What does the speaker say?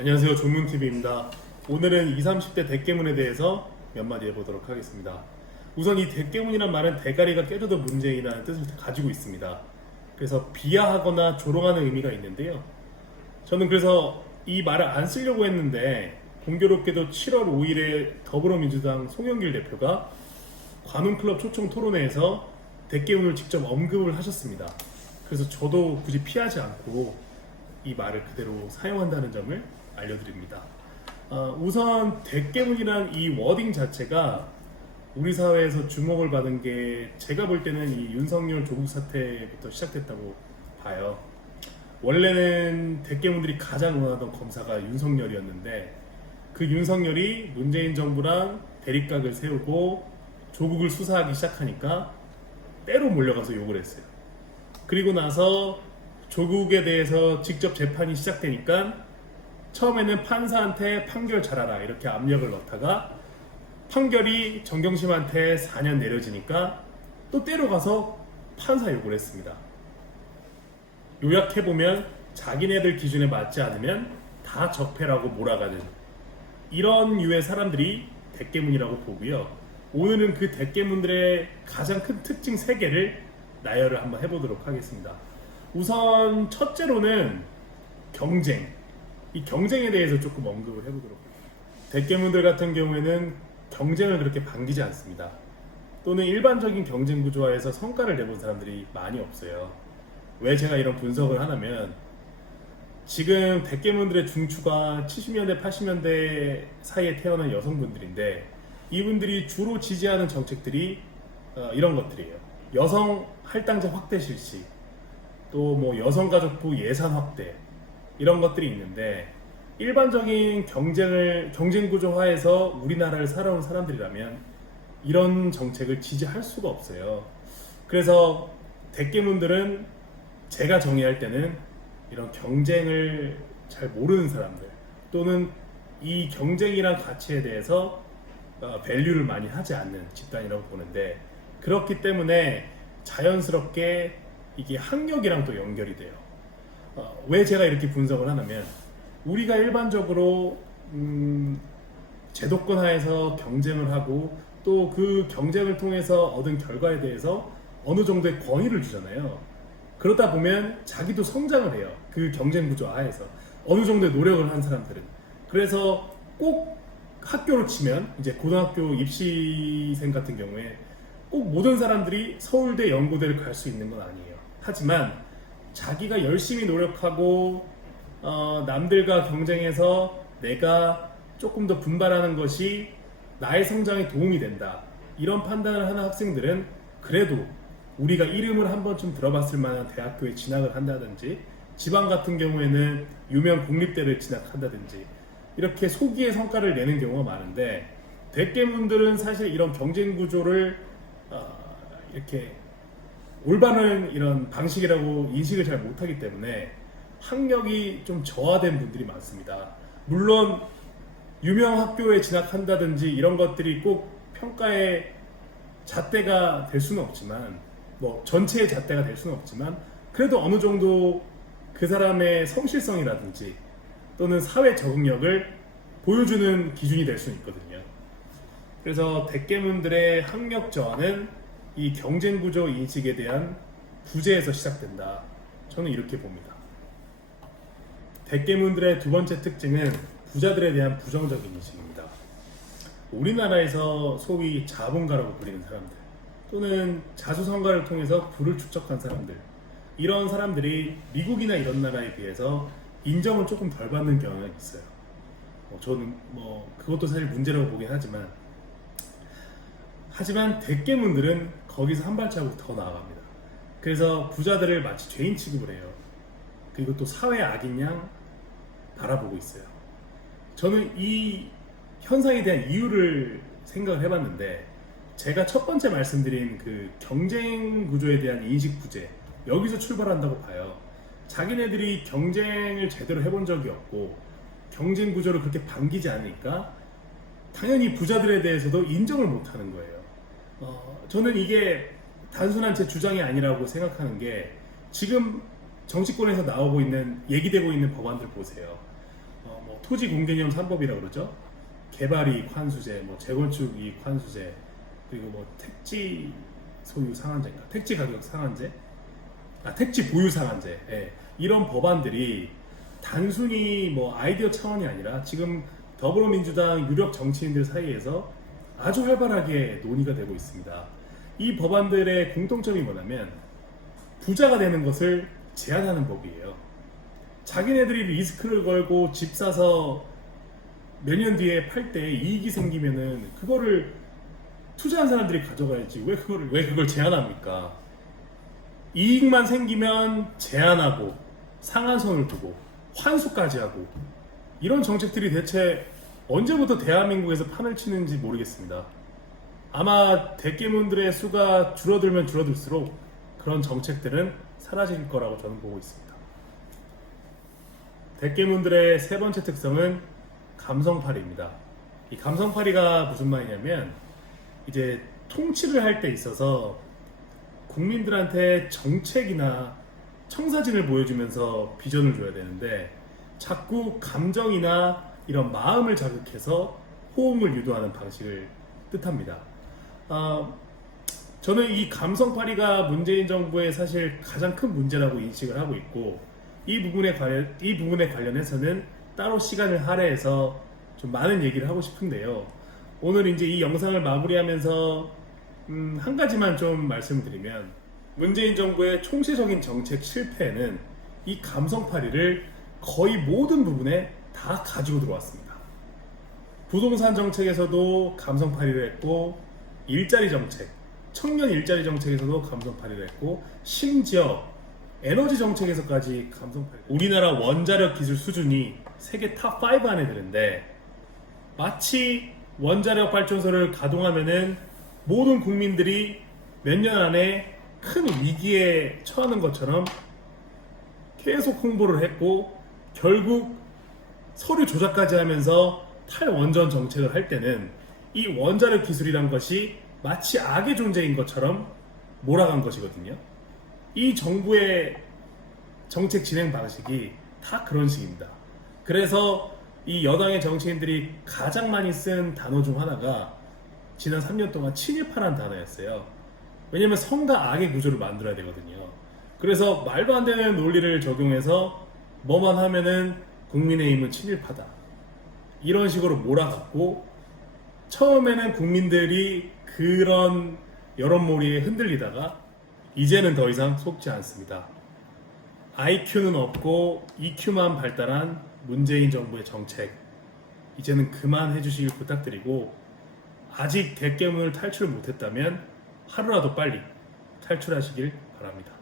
안녕하세요. 조문TV입니다. 오늘은 20, 30대 대깨문에 대해서 몇 마디 해보도록 하겠습니다. 우선 이 대깨문이란 말은 대가리가 깨져도 문제이라는 뜻을 가지고 있습니다. 그래서 비하하거나 조롱하는 의미가 있는데요. 저는 그래서 이 말을 안 쓰려고 했는데 공교롭게도 7월 5일에 더불어민주당 송영길 대표가 관훈클럽 초청 토론회에서 대깨문을 직접 언급을 하셨습니다. 그래서 저도 굳이 피하지 않고 이 말을 그대로 사용한다는 점을 알려드립니다. 우선 대깨문이란 이 워딩 자체가 우리 사회에서 주목을 받은 게 제가 볼 때는 이 윤석열 조국 사태부터 시작됐다고 봐요. 원래는 대깨문들이 가장 원하던 검사가 윤석열이었는데 그 윤석열이 문재인 정부랑 대립각을 세우고 조국을 수사하기 시작하니까 때로 몰려가서 욕을 했어요. 그리고 나서 조국에 대해서 직접 재판이 시작되니까 처음에는 판사한테 판결 잘하라 이렇게 압력을 넣다가 판결이 정경심한테 4년 내려지니까 또 때로 가서 판사 욕을 했습니다. 요약해보면 자기네들 기준에 맞지 않으면 다 적폐라고 몰아가는 이런 유의 사람들이 대깨문이라고 보고요. 오늘은 그 대깨문들의 가장 큰 특징 3개를 나열을 한번 해보도록 하겠습니다. 우선 첫째로는 경쟁. 이 경쟁에 대해서 조금 언급을 해보도록 하겠습니다. 대깨문들 같은 경우에는 경쟁을 그렇게 반기지 않습니다. 또는 일반적인 경쟁 구조화에서 성과를 내본 사람들이 많이 없어요. 왜 제가 이런 분석을 하냐면 지금 대깨문들의 중추가 70년대, 80년대 사이에 태어난 여성분들인데 이분들이 주로 지지하는 정책들이 이런 것들이에요. 여성 할당제 확대 실시, 또 뭐 여성가족부 예산 확대 이런 것들이 있는데 일반적인 경쟁 구조화에서 우리나라를 살아온 사람들이라면 이런 정책을 지지할 수가 없어요. 그래서 대깨문들은 제가 정의할 때는 이런 경쟁을 잘 모르는 사람들 또는 이 경쟁이란 가치에 대해서 밸류를 많이 하지 않는 집단이라고 보는데 그렇기 때문에 자연스럽게 이게 학력이랑 또 연결이 돼요. 왜 제가 이렇게 분석을 하냐면 우리가 일반적으로 제도권 하에서 경쟁을 하고 또 그 경쟁을 통해서 얻은 결과에 대해서 어느 정도의 권위를 주잖아요. 그러다 보면 자기도 성장을 해요. 그 경쟁 구조 하에서 어느 정도의 노력을 한 사람들은. 그래서 꼭 학교로 치면 이제 고등학교 입시생 같은 경우에 꼭 모든 사람들이 서울대 연고대를 갈 수 있는 건 아니에요. 하지만 자기가 열심히 노력하고 남들과 경쟁해서 내가 조금 더 분발하는 것이 나의 성장에 도움이 된다. 이런 판단을 하는 학생들은 그래도 우리가 이름을 한 번쯤 들어봤을 만한 대학교에 진학을 한다든지 지방 같은 경우에는 유명 공립대를 진학한다든지 이렇게 소기의 성과를 내는 경우가 많은데 대깨문들은 사실 이런 경쟁 구조를 이렇게 올바른 이런 방식이라고 인식을 잘 못하기 때문에 학력이 좀 저하된 분들이 많습니다. 물론 유명 학교에 진학한다든지 이런 것들이 꼭 평가의 잣대가 될 수는 없지만 뭐 전체의 잣대가 될 수는 없지만 그래도 어느 정도 그 사람의 성실성이라든지 또는 사회 적응력을 보여주는 기준이 될 수 있거든요. 그래서 대깨문들의 학력 저하는 이 경쟁 구조 인식에 대한 부재에서 시작된다. 저는 이렇게 봅니다. 대깨문들의 두 번째 특징은 부자들에 대한 부정적인 인식입니다. 우리나라에서 소위 자본가라고 불리는 사람들 또는 자수성가를 통해서 부를 축적한 사람들 이런 사람들이 미국이나 이런 나라에 비해서 인정을 조금 덜 받는 경향이 있어요. 저는 그것도 사실 문제라고 보긴 하지만 대깨문들은 거기서 한 발자국 더 나아갑니다. 그래서 부자들을 마치 죄인 취급을 해요. 그리고 또 사회 악인 양 바라보고 있어요. 저는 이 현상에 대한 이유를 생각을 해봤는데 제가 첫 번째 말씀드린 그 경쟁 구조에 대한 인식 부재 여기서 출발한다고 봐요. 자기네들이 경쟁을 제대로 해본 적이 없고 경쟁 구조를 그렇게 반기지 않으니까 당연히 부자들에 대해서도 인정을 못하는 거예요. 저는 이게 단순한 제 주장이 아니라고 생각하는 게 지금 정치권에서 나오고 있는 얘기되고 있는 법안들 보세요. 토지 공개념 3법이라고 그러죠. 개발이익 환수제, 뭐 재건축 이익 환수제, 그리고 뭐 택지 소유 상한제인가, 택지 가격 상한제, 택지 보유 상한제, 예. 이런 법안들이 단순히 뭐 아이디어 차원이 아니라 지금 더불어민주당 유력 정치인들 사이에서 아주 활발하게 논의가 되고 있습니다. 이 법안들의 공통점이 뭐냐면 부자가 되는 것을 제한하는 법이에요. 자기네들이 리스크를 걸고 집 사서 몇 년 뒤에 팔 때 이익이 생기면은 그거를 투자한 사람들이 가져가야지 왜 그걸 제한합니까? 이익만 생기면 제한하고 상한선을 두고 환수까지 하고 이런 정책들이 대체 언제부터 대한민국에서 판을 치는지 모르겠습니다. 아마 대깨문들의 수가 줄어들면 줄어들수록 그런 정책들은 사라질 거라고 저는 보고 있습니다. 대깨문들의 세 번째 특성은 감성팔이입니다. 이 감성팔이가 무슨 말이냐면 이제 통치를 할 때 있어서 국민들한테 정책이나 청사진을 보여주면서 비전을 줘야 되는데 자꾸 감정이나 이런 마음을 자극해서 호응을 유도하는 방식을 뜻합니다. 저는 이 감성팔이가 문재인 정부의 사실 가장 큰 문제라고 인식을 하고 있고 이 부분에 관련해서는 따로 시간을 할애해서 좀 많은 얘기를 하고 싶은데요. 오늘 이제 이 영상을 마무리하면서 한 가지만 좀 말씀드리면 문재인 정부의 총체적인 정책 실패는 이 감성팔이를 거의 모든 부분에 다 가지고 들어왔습니다. 부동산 정책에서도 감성팔이를 했고 일자리 정책, 청년 일자리 정책에서도 감성팔이를 했고 심지어 에너지 정책에서까지 감성팔이. 우리나라 원자력 기술 수준이 세계 탑5 안에 드는데 마치 원자력 발전소를 가동하면은 모든 국민들이 몇 년 안에 큰 위기에 처하는 것처럼 계속 홍보를 했고 결국 서류 조작까지 하면서 탈원전 정책을 할 때는 이 원자력 기술이란 것이 마치 악의 존재인 것처럼 몰아간 것이거든요. 이 정부의 정책 진행 방식이 다 그런 식입니다. 그래서 이 여당의 정치인들이 가장 많이 쓴 단어 중 하나가 지난 3년 동안 친일파란 단어였어요. 왜냐면 성과 악의 구조를 만들어야 되거든요. 그래서 말도 안 되는 논리를 적용해서 뭐만 하면은 국민의힘은 친일파다. 이런 식으로 몰아갔고 처음에는 국민들이 그런 여론몰이에 흔들리다가 이제는 더 이상 속지 않습니다. IQ는 없고 EQ만 발달한 문재인 정부의 정책 이제는 그만해 주시길 부탁드리고 아직 대깨문을 탈출 못했다면 하루라도 빨리 탈출하시길 바랍니다.